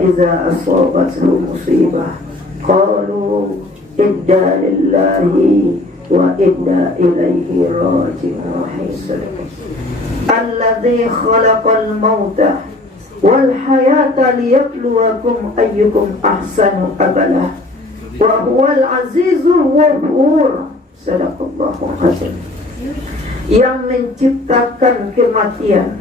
idza asabatuhum musibah qalu inna lillahi wa inna ilaihi raji'un. Alladzi khalaqal mauta wal hayata liyabluwakum ayyukum ahsanu amala wa huwal azizul ghafur. Sadaqallahu azim. Yang menciptakan kematian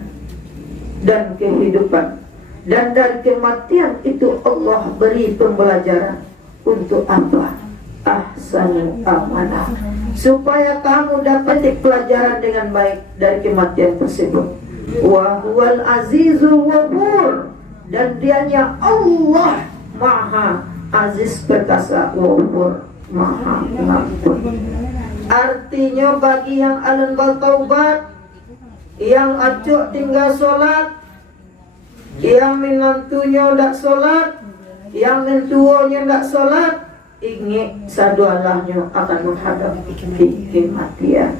dan kehidupan, dan dari kematian itu Allah beri pembelajaran untuk apa? Ahsanu amanah, supaya kamu dapat pelajaran dengan baik dari kematian tersebut. Wa huwal azizul ghafur, dan dianya Allah Maha Aziz perkasa, Ghafur Maha Pengampun. Artinya bagi yang alun bertaubat, yang acuk tinggal sholat, yang menantunya tak sholat, yang mentuanya tak sholat, ingat sadu Allahnya akan menghadapi kematian.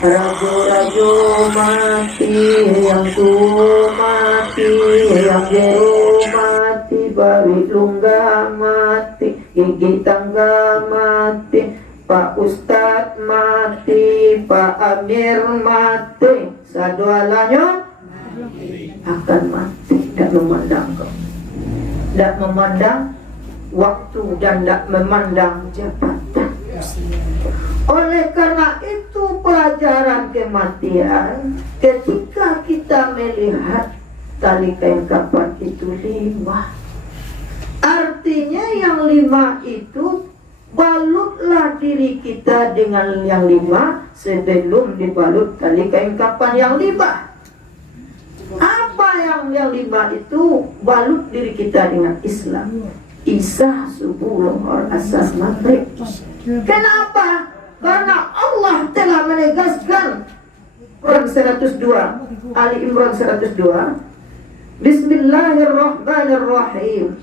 Rajo-rajo mati, yang tua mati, yang jauh mati, bawi lunggah mati, gigi tangga mati, Pak Ustadz mati, Pak Amir mati, sadualanya akan mati. Tak memandang kau, tak memandang waktu, dan tak memandang jabatan. Oleh karena itu pelajaran kematian, ketika kita melihat tali kain kapan itu 5, artinya yang 5 itu balutlah diri kita dengan yang 5 sebelum dibalut tali kain kapan yang 5. Apa yang 5 itu? Balut diri kita dengan Islam. Isya, subuh, lohor, asar, maghrib. Kenapa? Karena Allah telah menegaskan. Quran 102, Ali Imran 102. Bismillahirrahmanirrahim.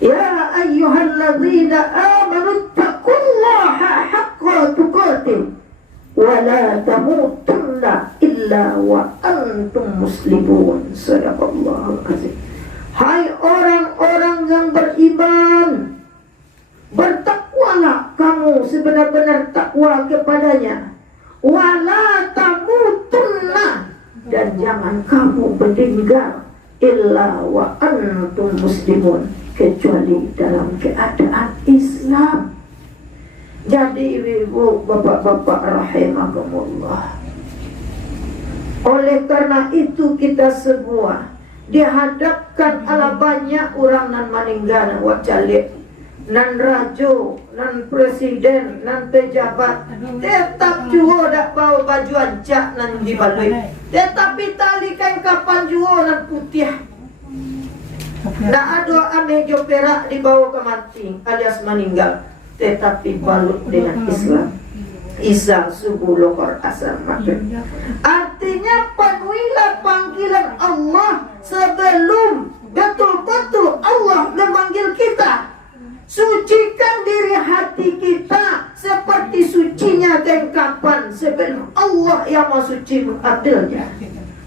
Ya ayyuhalladzina amanu taqullaha haqqa tuqatih wa la tamutunna illa wa antum muslimun. Sadaqallahu azim. Hai orang-orang yang beriman, bertakwalah kamu sebenar-benar takwa kepadanya. Wa la tamutunna, dan jangan kamu meninggal illa wa antum muslimun, kecuali dalam keadaan Islam. Jadi ibu bapak-bapak rahimakumullah, oleh karena itu kita semua dihadapkan ala banyak orang nan meninggal wacalik, nan rajo, nan presiden, nan pejabat, tetap juga dak bawa baju ancak nan dibalui, tetapi tali kain kapan juga nan putih. Tak ada amejo perak dibawa ke mati alias meninggal, tetapi balut dengan Islam. Isya, subuh, lohor, asar, maghrib. Artinya penuhilah panggilan Allah sebelum betul-betul Allah memanggil kita. Sucikan diri hati kita seperti sucinya kain kapan sebelum Allah yang Maha Suci mengambilnya.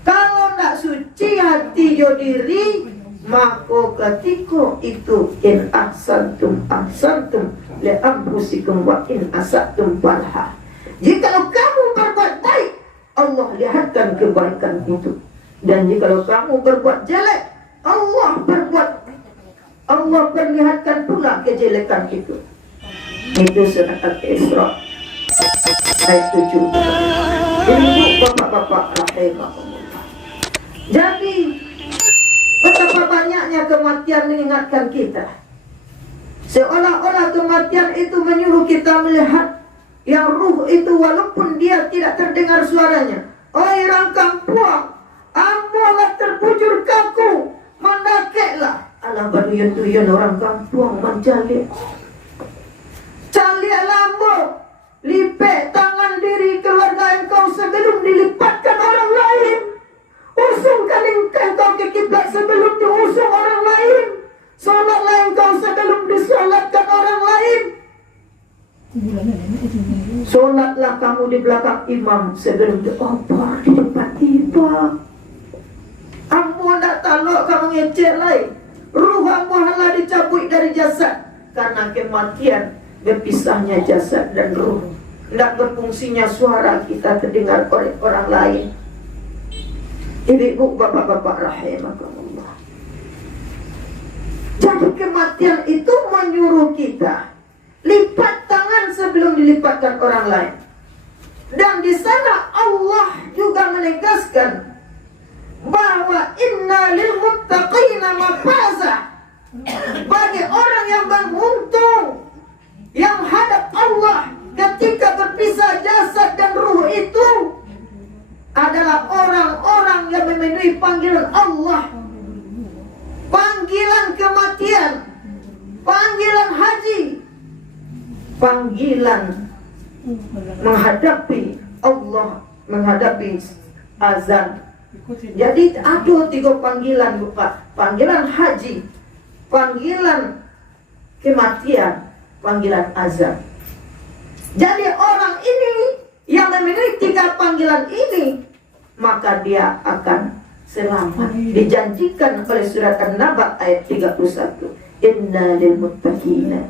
Kalau tidak suci hati jo diri, maka ketika itu in ahsantum ahsantum li anfusikum wa in asatum falha. Jikalau kamu berbuat baik, Allah lihatkan kebaikan itu. Dan jikalau kamu berbuat jelek, Allah perlihatkan pula kejelekan itu. Itu surat Al-Isra ayat 7. Ibu bapak-bapak rahimahumullah. Jadi betapa banyaknya kematian mengingatkan kita. Seolah-olah kematian itu menyuruh kita melihat yang ruh itu walaupun dia tidak terdengar suaranya. Oi orang kampung, amolah terbujur kaku, mendakeklah. Alah baduyun-duyun orang kampung mencalik. Calik lambo, lipet tangan diri keluarga engkau sebelum dilipatkan orang lain. Usungkan engkau ke kiblat sebelum diusung orang lain. Solatlah engkau sebelum disolatkan orang lain. Solatlah kamu di belakang imam sebelum dioper di depan imam. Ampun tak taluk kamu ngecek lain. Ruh hamba dicabut dari jasad karena kematian, berpisahnya jasad dan ruh. Tidak berfungsinya suara kita terdengar oleh orang lain. Ibu, bapak-bapak rahimakumullah. Jadi kematian itu menyuruh kita lipat tangan sebelum dilipatkan orang lain. Dan di sana Allah juga menegaskan bahwa inna lil muttaqina mafaza. Bagi orang yang beruntung, yang hadap Allah ketika berpisah jasad dan ruh itu adalah orang-orang yang memenuhi panggilan Allah, panggilan kematian, panggilan haji, panggilan menghadapi Allah, menghadapi azan. Jadi ada 3 panggilan, Pak. Panggilan haji, panggilan kematian, panggilan azab. Jadi orang ini yang memenuhi 3 panggilan ini, maka dia akan selamat. Dijanjikan oleh surat An-Naba ayat 31. Inna lil muttaqina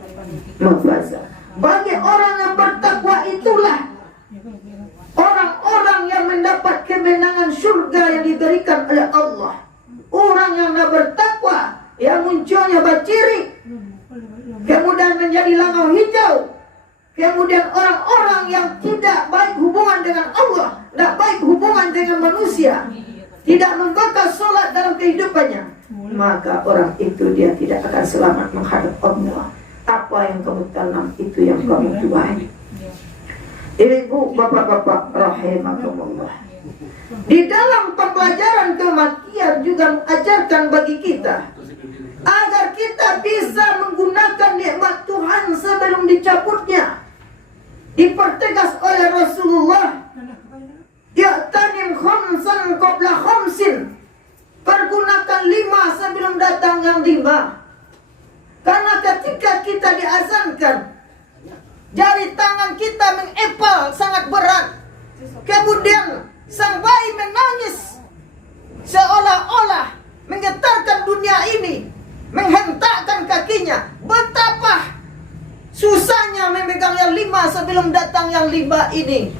mafaza. Bagi orang yang bertakwa itulah orang-orang yang mendapat kemenangan surga yang diberikan oleh Allah. Orang yang bertakwa, yang munculnya baciri, kemudian menjadi langau hijau, kemudian orang-orang yang tidak baik hubungan dengan Allah, tidak baik hubungan dengan manusia, tidak membakas sholat dalam kehidupannya, maka orang itu dia tidak akan selamat menghadap Allah. Apa yang kamu tanam itu yang kamu tuai. Ibu, bapak-bapak rahimakumullah. Di dalam pembelajaran kematian juga mengajarkan bagi kita agar kita bisa menggunakan nikmat Tuhan sebelum dicabutnya. Dipertegas oleh Rasulullah, ya'tanim khamsan qabla khamsin. Pergunakan 5 sebelum datang yang 5. Karena ketika kita diazankan, jari tangan kita mengepal sangat berat. Kemudian sang bayi menangis seolah-olah menggetarkan dunia ini, menghentakkan kakinya. Betapa susahnya memegang yang 5 sebelum datang yang 5 ini.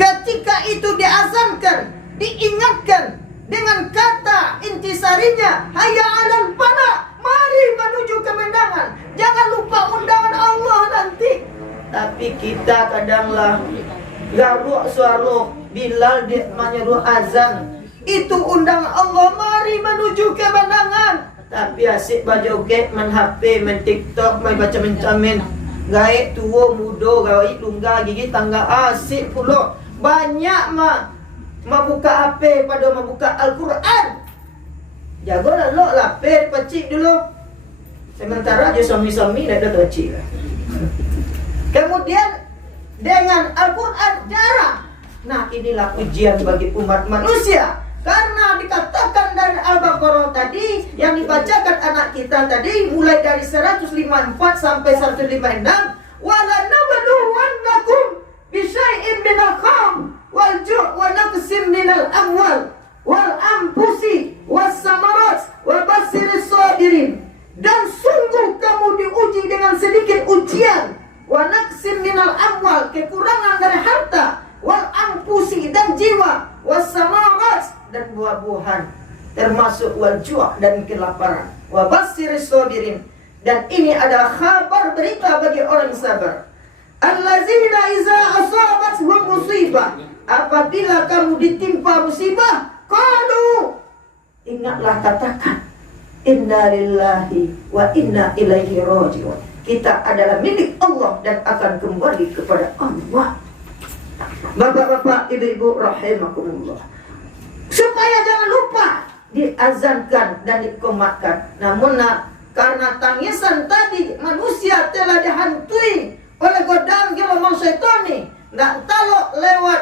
Ketika itu diazankan, diingatkan dengan kata intisarinya, hayya 'alal falah, mari menuju kemenangan. Jangan lupa undangan Allah nanti. Tapi kita kadanglah garuk suara Bilal dia menyuruh azan, itu undangan Allah, mari menuju kemenangan. Tapi asyik berjoget, main HP, main TikTok, main macam-macam, gaib tua muda, gaib lungga gigi tangga, asyik pula. Banyak buka HP pada membuka Al-Quran. Jagolah lo lapar pacik dulu. Sementara je suami-suami dah pacik. Kemudian dengan Al-Quran jarang. Nah, inilah ujian bagi umat manusia. Karena dikatakan dari Al-Baqarah tadi, yang dibacakan anak kita tadi, mulai dari 154 sampai 156, wala nabluwannakum bisyai'in minal khawf wal ju' wa naqsim minal amwal wal anfusi was samarat wa basiris sabirin. Dan sungguh kamu diuji dengan sedikit ujian, wa naqsim minal amwal, kekurangan dari harta, wal anfusi dan jiwa, was samarat dan buah-buahan, termasuk wal ju' dan kelaparan, wa basiris sabirin. Dan ini adalah kabar berita bagi orang sabar. Allazina iza asabatuhum musibah, apabila kamu ditimpa musibah, qalu, ingatlah, katakan, inna lillahi wa inna ilaihi raji'un. Kita adalah milik Allah dan akan kembali kepada Allah. Bapak-bapak, ibu-ibu rahimakumullah, supaya jangan lupa diazankan dan dikomatkan. Namun karena tangisan tadi, manusia telah dihantui oleh godaan gelombang syaitani, nggak talok lewat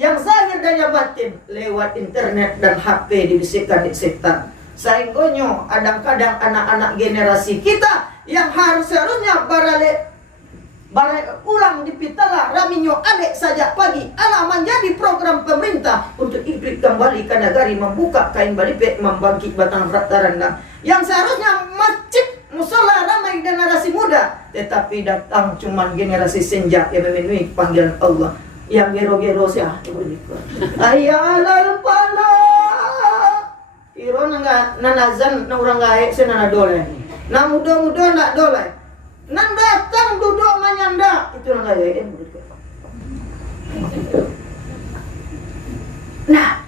yang zahir dan yang batin, lewat internet dan HP dibisikkan di setan. Sehingga kadang-kadang anak-anak generasi kita yang seharusnya barale ulang di pitala raminyo alek sajak pagi, ala menjadi program pemerintah untuk ikut kembali ke negari, membuka kain balipek, membangkit batang rataran Yang seharusnya masjid musola ramai generasi muda, tetapi datang cuman generasi senja yang memenuhi panggilan Allah. Yang gero-gero siya. Ayalal pala. Iro nangga nanazan na urang gae senana dole. Na muda-muda nak dole. Nan datang duduk manyanda itu nang gae. Nah,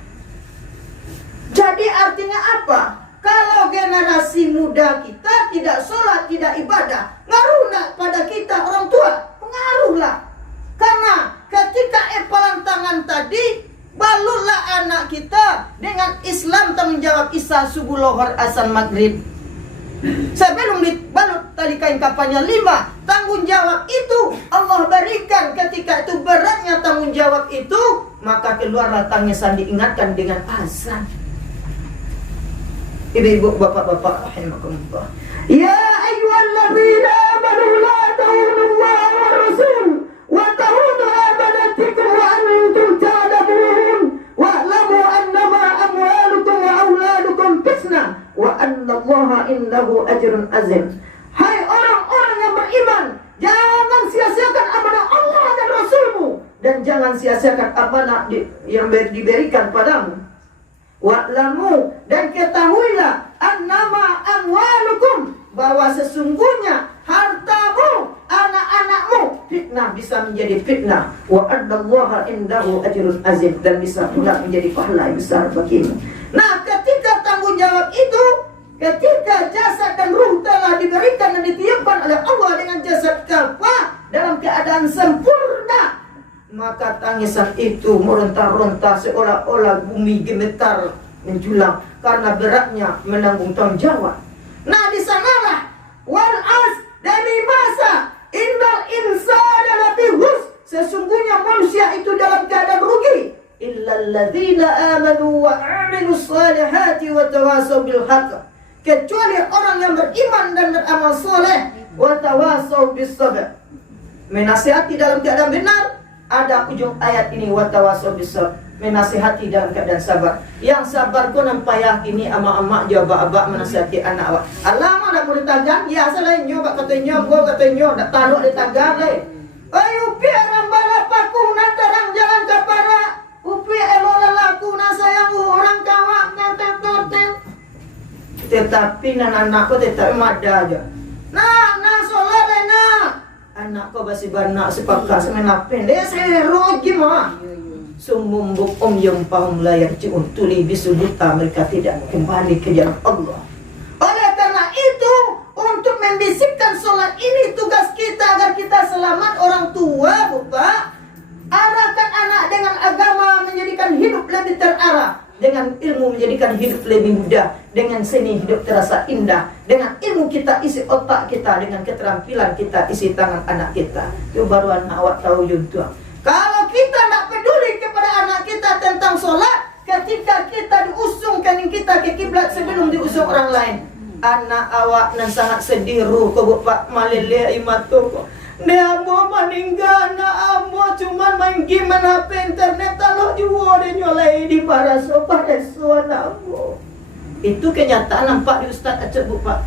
jadi artinya apa? Kalau generasi muda kita tidak sholat, tidak ibadah, ngaruh nak pada kita orang tua? Pengaruhlah. Karena ketika epalan tangan tadi, balutlah anak kita dengan Islam tanggung jawab Isa subuh lohor asar maghrib. Sebelum dibalut tali kain kafannya 5, tanggung jawab itu Allah berikan. Ketika itu beratnya tanggung jawab itu, maka keluarlah tangisan diingatkan dengan azan. Ibu-ibu, bapak-bapak, rahimakumullah. Ya ayyuhalladzina amanu la tahunullaha wa rasul wa tahunu amanatikum wa antum ta'lamun wa'lamu annama amwalukum wa auladukum fitnah wa annallaha indahu ajrun azim. Hai orang-orang yang beriman, jangan sia-siakan amanah Allah dan Rasulmu, dan jangan sia-siakan amanah yang diberikan padamu. Wa'lamu, dan ketahuilah annama amwalukum, bahwa sesungguhnya hartamu, anak-anakmu fitnah, bisa menjadi fitnah. Wa annallaha indahu ajrun azim, dan bisa pula menjadi pahala yang besar bagimu. Nah, ketika tanggung jawab itu, ketika jasad dan ruh telah diberikan dan ditiupkan oleh Allah dengan jasad kafah dalam keadaan sempurna, maka tangisan itu meronta-ronta seolah-olah bumi gemetar menjulang karena beratnya menanggung tanggung jawab. Nah, di sanalah wal as, demi masa innal insana lafi hus, sesungguhnya manusia itu dalam keadaan rugi, illal ladzina amanu wa amilus salihati wa tawasaw bil haqq, kecuali orang yang beriman dan beramal soleh, wa tawasaw bis sabr, menasihati dalam keadaan benar. Ada ujung ayat ini, wa tawasaw bis sabr, menasihati dalam keadaan sabar. Yang sabar ko nang payah kini ama-ama jawab abak menasihati anak awak. Alama dak boleh tagan, ya asal nyo bak katanya go katanya dak taluk di tagan le. Ayo pi rambala paku na terang jalan kapara. Upi elola laku na sayang orang kawak tetet. Tetapi nan anakku tetap mada aja. Nah solat nak. Anakku basi bana sepakat semenapen. Dia seru gimana? Sumumbuk yang paham layar cium tuli bisubuta, mereka tidak kembali ke jalan Allah. Oleh karena itu, untuk membisikkan sholat ini tugas kita agar kita selamat. Orang tua, Bapak, arahkan anak dengan agama menjadikan hidup lebih terarah, dengan ilmu menjadikan hidup lebih mudah, dengan seni hidup terasa indah, dengan ilmu kita isi otak kita, dengan keterampilan kita isi tangan anak kita. Itu baru anak awak tahu juntuh. Kalau kita tidak peduli kepada anak kita tentang sholat, ketika kita diusung kening kita ke kiblat sebelum diusung orang lain, anak awak nan sangat sedih ruh ko Bapak malele imatu ko. Dia mau meninggal, anak amo cuman main game HP internet, kalau jual dia nyolai di paraso anak amo. Itu kenyataan nampak di Ustaz Acep Bapak.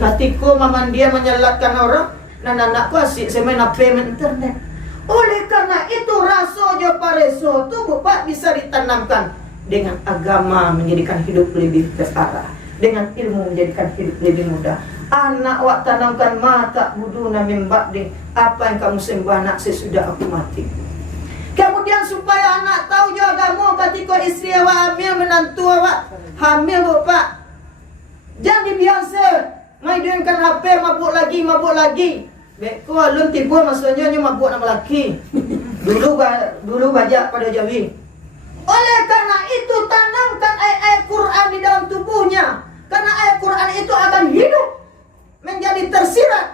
Hatiku mamandia menyelatkan orang, dan anakku asyik saya main HP internet. Oleh karena itu rasojo pareso itu Bapak bisa ditanamkan dengan agama menjadikan hidup lebih terarah, dengan ilmu menjadikan hidup lebih mudah. Anak wak tanamkan mata buduna mimbakdi, apa yang kamu sembah nak sesudah aku mati. Kemudian supaya anak tahu juga kamu ketika istri awak hamil, menantu awak hamil Bapak, jangan biasa main dengan HP mabuk lagi. Beko alun tipu maksudnya mabuk nama laki. Dulu bajak pada Jawi. Oleh karena itu tanamkan ayat-ayat Quran di dalam tubuhnya, karena ayat Quran itu akan hidup menjadi tersirat.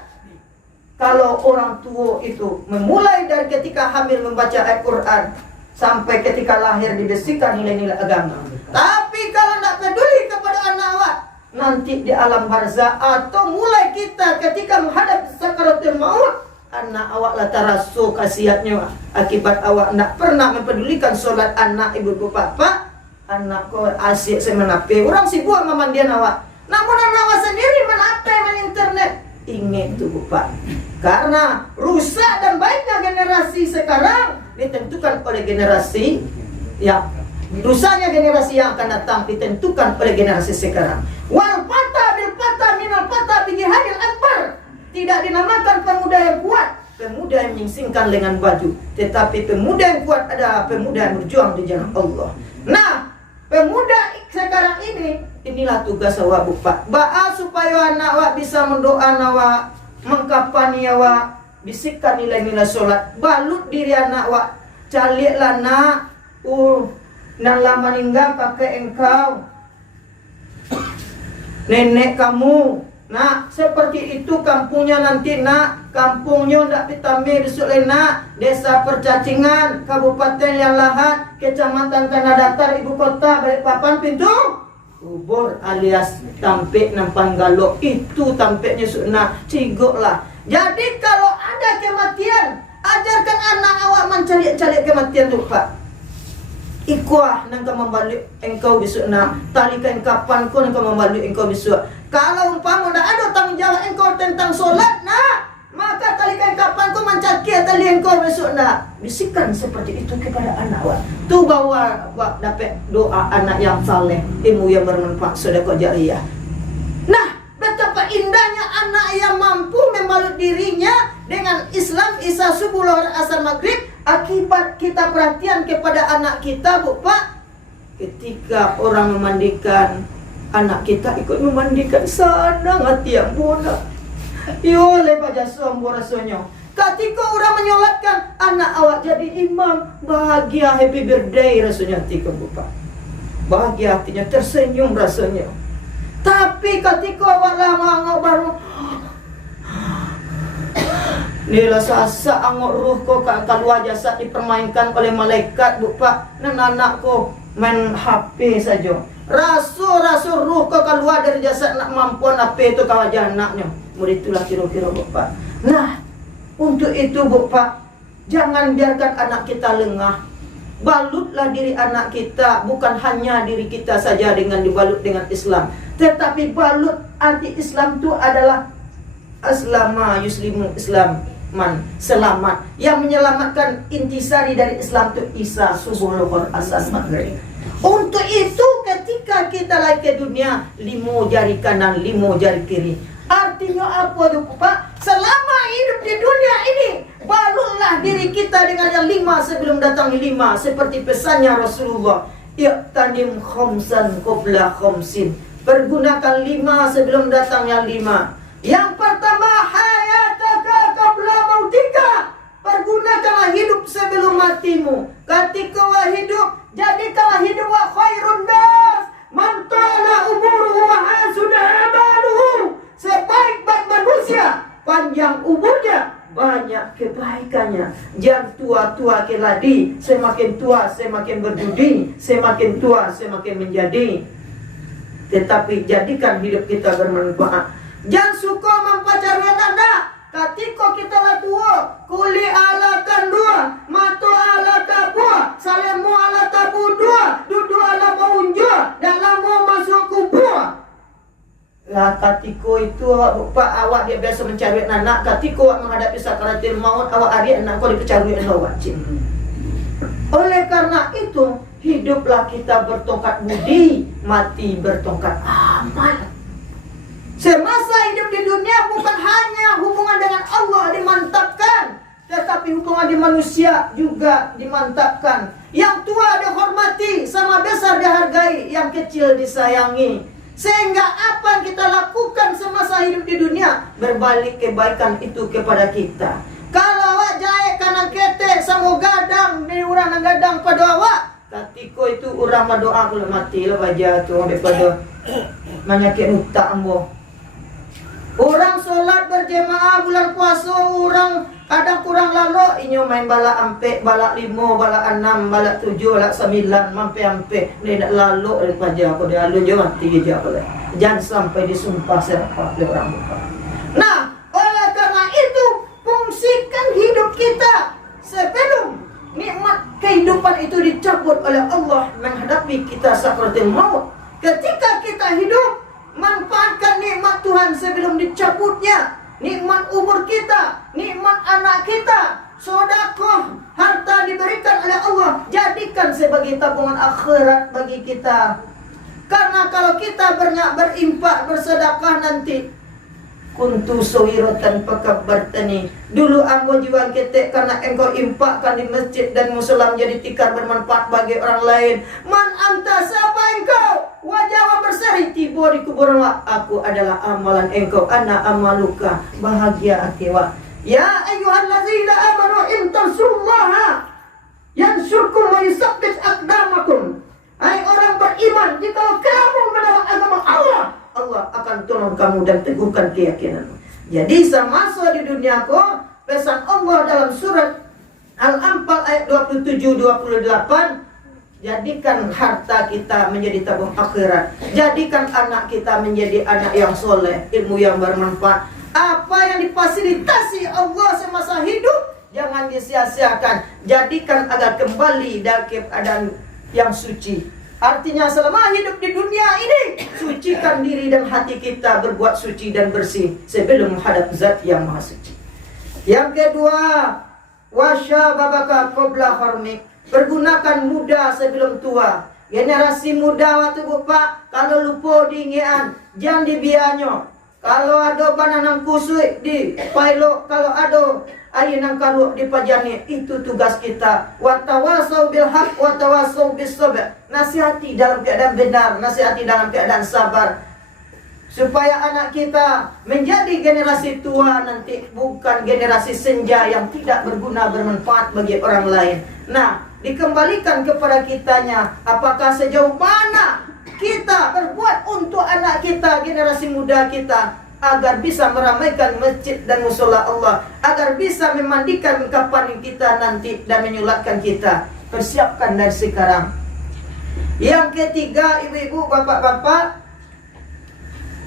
Kalau orang tua itu memulai dari ketika hamil membaca ayat Quran sampai ketika lahir dibersihkan nilai-nilai agama. Tapi kalau tidak peduli kepada anak awak, nanti di alam barzah atau mulai kita ketika menghadap sakaratul maut, anak awak lah tarasu kasihatnya akibat awak nak pernah mempedulikan solat anak ibu bapak. Anak kau asyik semenape orang sibuk mamandian awak. Namun anak sendiri menapai main internet. Ingat tuh Pak, karena rusak dan baiknya generasi sekarang ditentukan oleh generasi ya, rusaknya generasi yang akan datang ditentukan oleh generasi sekarang. Wal fata bil fata minal fata bi jihadil akbar. Tidak dinamakan pemuda yang kuat, pemuda yang menyingsingkan lengan baju, tetapi pemuda yang kuat adalah pemuda yang berjuang di jalan Allah. Nah, pemuda sekarang ini, inilah tugas awak Pak. Ba'a supaya anak awak bisa mendoa awak, mengkapani awak, bisikkan nilai-nilai sholat, balut diri anak awak, caliklah nak, dan lama meninggal pakai engkau, nenek kamu. Nah, seperti itu kampungnya nanti nak. Kampungnya ndak Pitame besok nak. Desa Percacingan, Kabupaten Yang Lahat, Kecamatan Tanah Datar, Ibu Kota Balikpapan, pintu Ubur alias tampek nampan galok. Itu tampeknya sunah cigok lah. Jadi kalau ada kematian, ajarkan anak awak mencari-cari kematian tu Pak. Ikuah nangka membalik engkau besok nak. Talikan kapan kau nangka membalik engkau besok. Kalau umpama ndak ada tanggung jawab engkau tentang solat nak, maka talikan kapan kau mencaki tali engkau besok nak. Bisikan seperti itu kepada anak awak. Tu bawa dapat doa anak yang saleh, ilmu yang bermanfaat, sedekah jariyah. Nah, betapa indahnya anak yang mampu membalut dirinya dengan Islam isya subuh, lohar, asar, maghrib. Akibat kita perhatian kepada anak kita Bu Pak, ketika orang memandikan, anak kita ikut memandikan, sadang hati yang bodoh. Yo lepas jasa rasanya. Ketika orang menyolatkan, anak awak jadi imam, bahagia, happy birthday rasanya hati Bu Pak. Bahagia hatinya, tersenyum rasanya. Tapi ketika awak lama baru inilah sasa angok ruh ko keluar jasad dipermainkan oleh malaikat Bu Pak. Dan anakku main HP saja. Rasul ruh ko keluar dari jasad nak mampuan HP itu kalau anaknya. Murid itulah kira-kira Bu Pak. Nah, untuk itu Bu Pak, jangan biarkan anak kita lengah. Balutlah diri anak kita, bukan hanya diri kita saja dengan dibalut dengan Islam, tetapi balut arti Islam itu adalah aslama yuslimu Islam man, selamat. Yang menyelamatkan intisari dari Islam itu Isa subuh, lohor, asar, maghrib. Untuk itu ketika kita lahir ke dunia, 5 jari kanan, 5 jari kiri. Artinya apa tuh Pak? Selama hidup di dunia ini, balutlah diri kita dengan yang 5 sebelum datang 5. Seperti pesannya Rasulullah, Iqtanim khamsan qabla khamsin. Pergunakan 5 sebelum datang yang 5. Yang pertama, hayataka qabla mautika. Pergunakanlah hidup sebelum matimu. Ketika wa hidup, jadikanlah hidup wa khairun nas man tala umuruhu wa hasuna amaluhu. Sebaik-baik manusia, panjang umurnya, banyak kebaikannya. Jangan tua-tua keladi, semakin tua semakin berdudi, semakin tua semakin menjadi. Tetapi jadikan hidup kita bermanfaat. Jangan suka mempacarkan anda. Ketika kita lah tua, kuli ala kandua, mato ala kabua, salemu ala tabu dua, dudu ala maunjua, dalam mau masuk kubur. Lah ketika itu awak dia biasa mencari anak. Ketika awak menghadapi sakaratul maut, awak ari anak kau dipecari anak wajib. Oleh karena itu, hiduplah kita bertongkat budi, mati bertongkat amal. Semasa hidup di dunia bukan hanya hubungan dengan Allah dimantapkan, tetapi hubungan di manusia juga dimantapkan. Yang tua dihormati, sama besar dihargai, yang kecil disayangi. Sehingga apa yang kita lakukan semasa hidup di dunia, berbalik kebaikan itu kepada kita. Kalau awak jahit kanan kete sama gadang, ni orang yang gadang pada awak, ketika itu orang berdoa kalau mati lah wajah tu daripada menyakit utak ambo. Orang solat berjemaah bulan puasa, orang kadang kurang lalu, inyo main balak ampek, balak 5, balak 6, balak 7, balak 9, mampe ampek. Dia tak lalu daripada aku, dia lalu je mati je boleh. Jangan sampai disumpah serapah oleh orang buka. Nah, oleh karena itu, fungsikan hidup kita sebelum nikmat kehidupan itu dicabut oleh Allah menghadapi kita sakaratul maut. Ketika kita hidup, Manfaatkan nikmat Tuhan sebelum dicabutnya. Nikmat umur kita, nikmat anak kita, sedekah, harta diberikan oleh Allah, jadikan sebagai tabungan akhirat bagi kita. Karena kalau kita berimpak, bersedekah nanti, kuntu sawiratan pakabbartani. Dulu ambo jual ketek karena engkau impakkan di masjid dan musola menjadi tikar bermanfaat bagi orang lain. Man anta, siapa engkau? Wajah berseri tiba di kuburan. Aku adalah amalan engkau, ana amaluka. Bahagia akiwa. Ya ayyuhallazina amanu in tansurullaha yansurkum wa yusabbit aqdamakum. Hai orang beriman, jika kamu menolak agama Allah, Allah akan tolong kamu dan teguhkan keyakinanmu. Jadi semasa di duniaku, pesan Allah dalam surat Al-Anfal ayat 27-28, jadikan harta kita menjadi tabung akhirat. Jadikan anak kita menjadi anak yang soleh, ilmu yang bermanfaat. Apa yang difasilitasi Allah semasa hidup, jangan disia-siakan. Jadikan agar kembali dalam keadaan yang suci. Artinya selama hidup di dunia ini, sucikan diri dan hati kita berbuat suci dan bersih sebelum menghadap zat yang maha suci. Yang kedua, wasyababaka qabla harmik. Pergunakan muda sebelum tua. Generasi muda waktu bupak, kalau lupa dingian, jangan dibianyo. Kalau ada bananang kusui di pailo, kalau ada air nang kaluk di pajani, itu tugas kita. Watawasau bil haq, watawasau bis sabr. Nasihati dalam keadaan benar, nasihati dalam keadaan sabar. Supaya anak kita menjadi generasi tua nanti, bukan generasi senja yang tidak berguna, bermanfaat bagi orang lain. Nah, dikembalikan kepada kitanya, apakah sejauh mana kita berbuat untuk anak kita, generasi muda kita, agar bisa meramaikan masjid dan musola Allah, agar bisa memandikan kapan kita nanti dan menyulatkan kita. Persiapkan dari sekarang. Yang ketiga, ibu-ibu, bapak-bapak,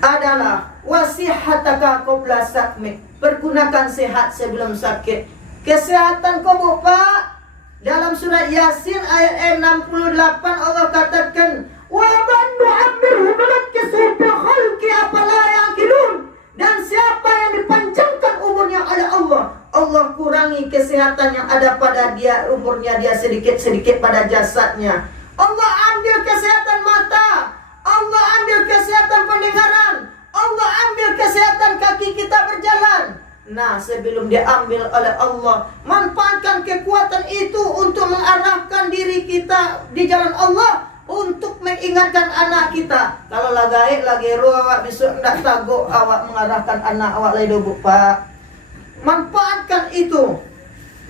adalah wasihataka qabla sakmik. Pergunakan sehat sebelum sakit. Kesehatan kau Pak, dalam surat Yasin ayat 68 Allah katakan, wa man nu'ammirhu nunakkisuhu fil khalqi afala yaqilun. Dan siapa yang dipanjangkan umurnya oleh Allah, Allah kurangi kesehatan yang ada pada dia, umurnya dia sedikit-sedikit pada jasadnya. Allah ambil kesehatan mata, Allah ambil kesehatan pendengaran, Allah ambil kesehatan kaki kita berjalan. Nah, sebelum diambil oleh Allah, manfaatkan kekuatan itu untuk mengarahkan diri kita di jalan Allah, untuk mengingatkan anak kita. Kalau lagi awak besok hendak taguk awak mengarahkan anak awak lagi dulu Pak. Manfaatkan itu.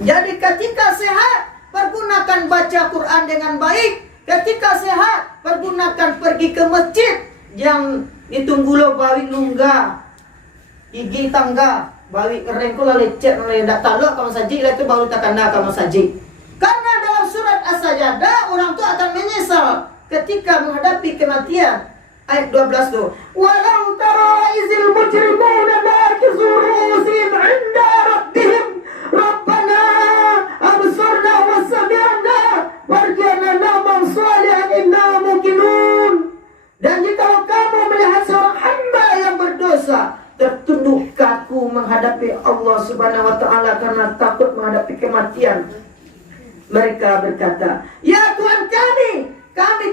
Jadi ketika sehat, pergunakan baca Quran dengan baik. Ketika sehat, pergunakan pergi ke masjid. Yang ditunggu lo bawi lungga, gigi tangga, bawi keren kula lecet ndak talok kamu saji lah itu baru takanda kamu saji. Karena dalam surat As-Sajdah orang tu akan menyesal ketika menghadapi kematian. Ayat 12 tu. Walau tara izil mujrimuna nakisu ru'usihim 'inda rabbihim rabbana absarna wa sami'na warji'na na'mal salihan inna muqinun. Dan jika kamu melihat seorang hamba yang berdosa tertunduk kaku menghadapi Allah Subhanahu wa taala karena takut menghadapi kematian, mereka berkata, "Ya Tuhan kami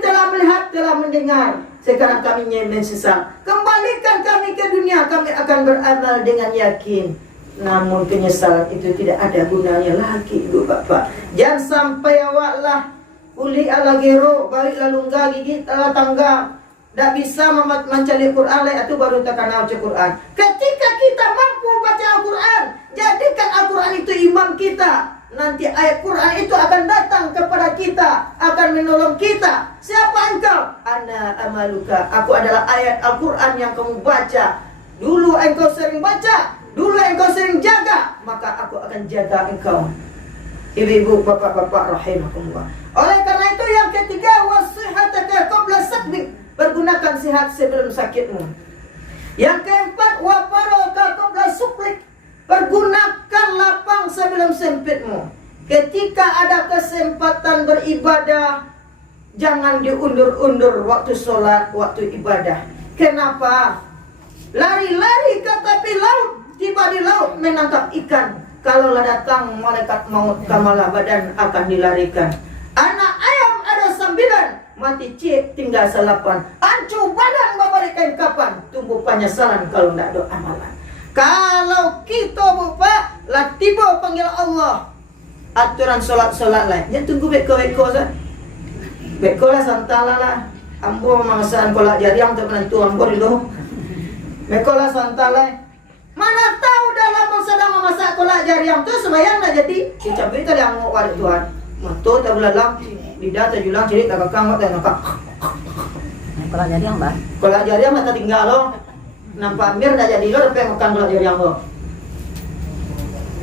telah melihat, telah mendengar, sekarang kami menyesal. Kembalikan kami ke dunia, kami akan beramal dengan yakin." Namun penyesalan itu tidak ada gunanya lagi, ibu bapak. Jangan sampai awaklah uli ala gero, balik lalungga gigi ala tangga, tidak bisa mencari Quran lah, itu baru terkenal baca Quran. Ketika kita mampu baca Al-Quran, jadikan Al-Quran itu imam kita. Nanti ayat Quran itu akan datang kepada kita, akan menolong kita. Siapa engkau? Ana amaluka. Aku adalah ayat Al-Quran yang kamu baca. Dulu engkau sering baca, dulu engkau sering jaga, maka aku akan jaga engkau. Ibu-ibu, bapak-bapak rahimakumullah. Oleh karena itu yang ketiga, wasihataka qabla sakmik. Pergunakan sehat sebelum sakitmu. Yang keempat, wa faraka qabla suklik. Pergunakan lapang sebelum sempitmu. Ketika ada kesempatan beribadah, jangan diundur-undur waktu sholat, waktu ibadah. Kenapa? Lari-lari ke tepi laut, tiba di laut menangkap ikan. Kalau datang malaikat maut, kamalah badan akan dilarikan. Anak ayam ada 9, mati cik tinggal 8. Ancu badan memberikan kapan? Tunggu penyesalan kalau tidak ada amalan. Kalau kita buka lah tiba panggil Allah, aturan solat lain. Jangan tunggu beko sah. Beko lah santala lah. Ambo mangsaan kolak jariang untuk menentu ambo dulu. Beko lah santala. Mana tahu dalam sedang memasak kolak jariang tu sembayang nak jadi. Dicapai tadi ambo waris Tuhan. Mato tak belalang, lidah tak julang jadi tak kakang tak nakak. Kolak jariang bah. Kolak jariang tak tinggal loh. Nampak Amir dah jadi lo dapat makan kolak jariang lo.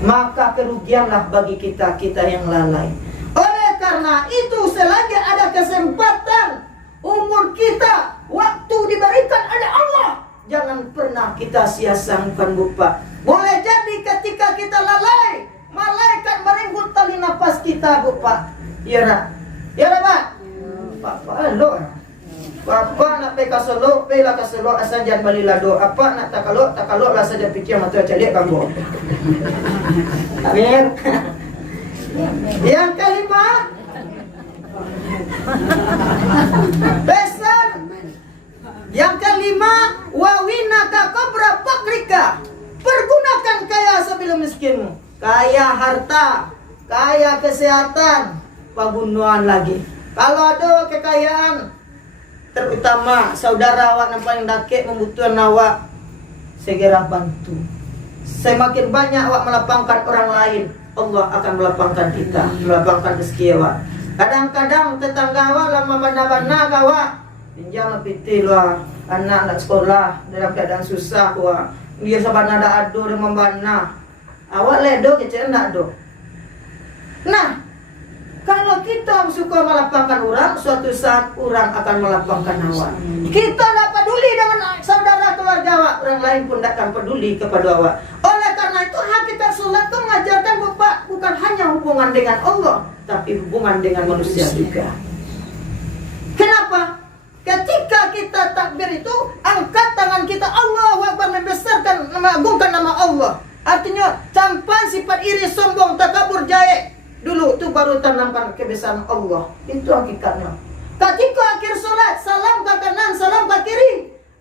Maka kerugianlah bagi kita yang lalai. Oleh karena itu selagi ada kesempatan umur kita, waktu diberikan oleh Allah, jangan pernah kita sia-siakan bupa. Boleh jadi ketika kita lalai, malaikat meringgut tali nafas kita bupa. Ya nak, ya nak Pak lo. Apa nak pe kaselo, pe lah kaselo asal jangan balik lado. Apa nak tak kalau lah saja fikir mata calik kamu. Amin. Yang kelima, pesan. Yang kelima, wawina kakobra pakrika. Pergunakan kaya sebelum miskinmu. Kaya harta, kaya kesehatan, pembunuhan lagi. Kalau ada kekayaan, terutama saudara awak yang paling dakik membutuhkan awak, segera bantu. Semakin banyak awak melapangkan orang lain, Allah akan melapangkan kita, melapangkan rezeki awak. Kadang-kadang tetangga awak lama bana-bana awak pinjam pitil lah, anak sekolah dalam keadaan susah awak. Dia sabana ada ado dan membana. Awak ledo kecil nak do. Nah, kalau kita suka melapangkan orang, suatu saat orang akan melapangkan awak. Kita tidak peduli dengan saudara keluarga awak, orang lain pun tidak akan peduli kepada awak. Oleh karena itu hakikat sholat itu mengajarkan bukan hanya hubungan dengan Allah, tapi hubungan dengan manusia juga. Kenapa? Ketika kita takbir itu, angkat tangan kita, Allahu Akbar, membesarkan, mengagungkan nama Allah. Artinya, campan sifat iri, sombong, takabur, jahe. Dulu itu baru tanamkan kebesaran Allah. Itu hakikatnya. Ketika akhir sholat, salam ke kanan, salam ke kiri.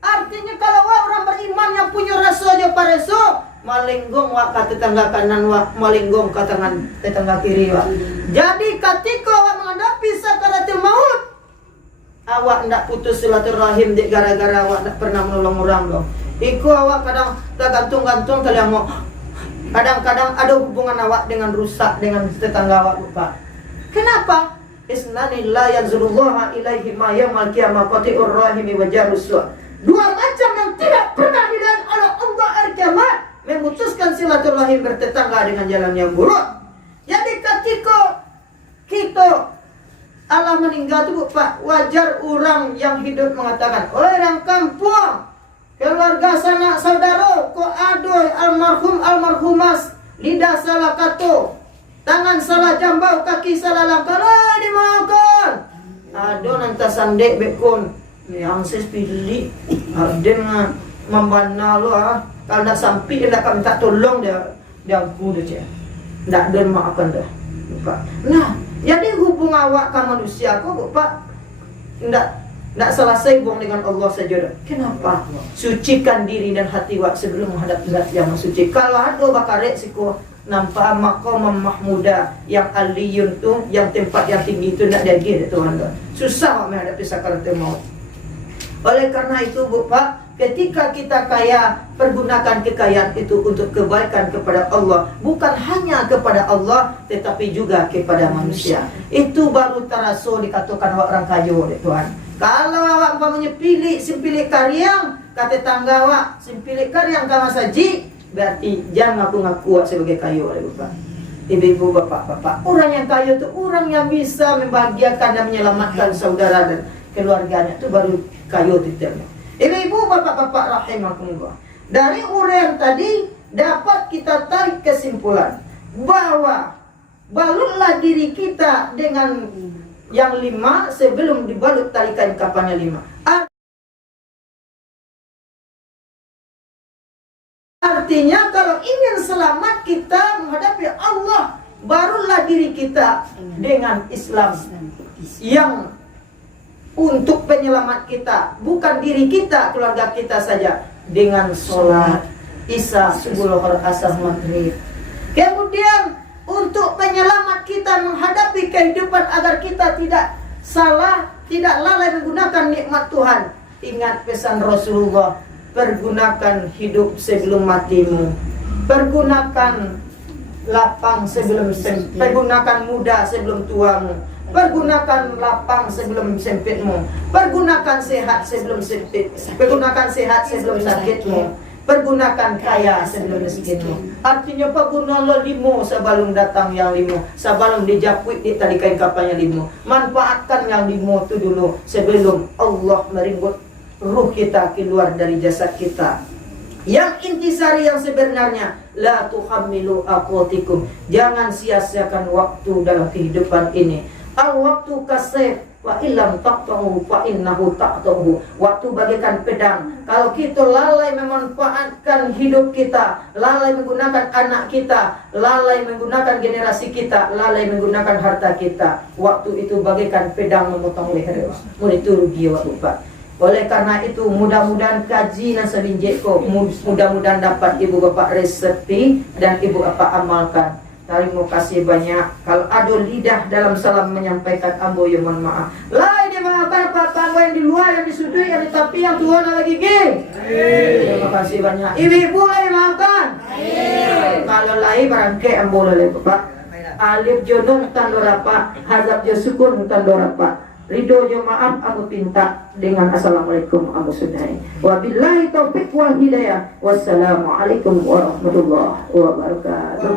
Artinya kalau orang beriman yang punya rasa aja pareso, malinggong wak ke tetangga kanan wak, malinggong ke tetangga kiri wak. Jadi ketika awak menghadapi sakaratul maut, awak ndak putus silaturahim dik gara-gara awak ndak pernah menolong orang dong. Iku awak kadang tak gantung-gantung kalian mau. Kadang-kadang ada hubungan awak dengan rusak dengan tetangga awak lupa. Kenapa? Isnani la yanzurullaha ilaihi ma yaumil qiyamah qati'ur rahimi wa jarus. Dua macam yang tidak pernah dilihat oleh Allah hari kiamat, memutuskan silaturahim bertetangga dengan jalan yang buruk. Jadi ketika kita Allah meninggal itu Pak, wajar orang yang hidup mengatakan, orang kampung, keluarga sanak saudara, kok aduh almarhum almarhumas, lidah salah kato, tangan salah jambau, kaki salah langkah, dimaafkan. Aduh nanti sandek bekon, yang saya pilih, dengan membana lo kalau nak sampai dia akan minta tolong dia aku dia, tak ada maafkan dah. Nah, jadi hubung awak ke manusia kok Pak, tidak selesai buang dengan Allah saja. Kenapa? Sucikan diri dan hati awak sebelum menghadap zat yang suci. Kalau ada bakarek siko nampak maqam mahmuda yang aliyun tu, yang tempat yang tinggi itu tidak ada Tuhan. Susah awak menghadapi sakaratul maut. Oleh karena itu Pak, ketika kita kaya, pergunakan kekayaan itu untuk kebaikan kepada Allah. Bukan hanya kepada Allah, tetapi juga kepada manusia. Itu baru terasa dikatakan orang kaya oleh Tuhan. Kalau awak pilih simpilik karyang, kata tangga awak, simpilik karyang kama saji, berarti jangan ngaku-ngaku sebagai kaya oleh Bapak. Ibu-ibu, bapak-bapak, orang yang kaya itu orang yang bisa membahagiakan dan menyelamatkan saudara dan keluarganya, itu baru kaya titelnya. Ibu-ibu, bapak-bapak rahimakumullah. Dari uraian tadi dapat kita tarik kesimpulan bahwa balutlah diri kita dengan yang 5 sebelum dibalut tali kain kafannya 5. Artinya kalau ingin selamat kita menghadapi Allah, barulah diri kita dengan Islam yang untuk penyelamat kita, bukan diri kita, keluarga kita saja, dengan sholat isya, subuh, zuhur, asar, maghrib. Kemudian untuk penyelamat kita menghadapi kehidupan agar kita tidak salah, tidak lalai menggunakan nikmat Tuhan. Ingat pesan Rasulullah, pergunakan hidup sebelum matimu, pergunakan lapang sebelum sempit, pergunakan muda sebelum tuamu, pergunakan lapang sebelum sempitmu, pergunakan sehat sebelum sempit, pergunakan sehat sebelum sakitmu, pergunakan kaya sebelum miskinmu. Artinya pergunalah limo sebelum datang yang limo, sebelum dijapui di tali kain kapalnya limo. Manfaatkan yang limo itu dulu sebelum Allah meringgut ruh kita keluar dari jasad kita. Yang intisari yang sebenarnya, la tuhammilu aqwatikum, jangan sia-siakan waktu dalam kehidupan ini. Al waktu kasif wa illam taqtahu fa innahu taqtahu. Waktu bagaikan pedang. Kalau kita lalai memanfaatkan hidup kita, lalai menggunakan anak kita, lalai menggunakan generasi kita, lalai menggunakan harta kita, waktu itu bagaikan pedang memotong leher. Mulai itu rugi waktu Pak. Oleh karena itu mudah-mudahan kaji dan selinjekko, mudah-mudahan dapat ibu bapak resepi dan ibu bapak amalkan. Terima kasih banyak. Kalau ada lidah dalam salam menyampaikan ambo ya mohon maaf. Lai dia mengatakan apa yang di luar, yang di sudut, yang di tepi, yang Tuhan lagi gigi. Terima kasih banyak. Ibu lai maafkan. Kalau lai barangke ambo lai bapak. Alif jonong tandorapa, hazab josukun tandorapa. Ridho jo maaf aku pinta dengan assalamualaikum aku sudahi. Wabillahi taufiq wal hidayah. Wassalamualaikum warahmatullahi wabarakatuh.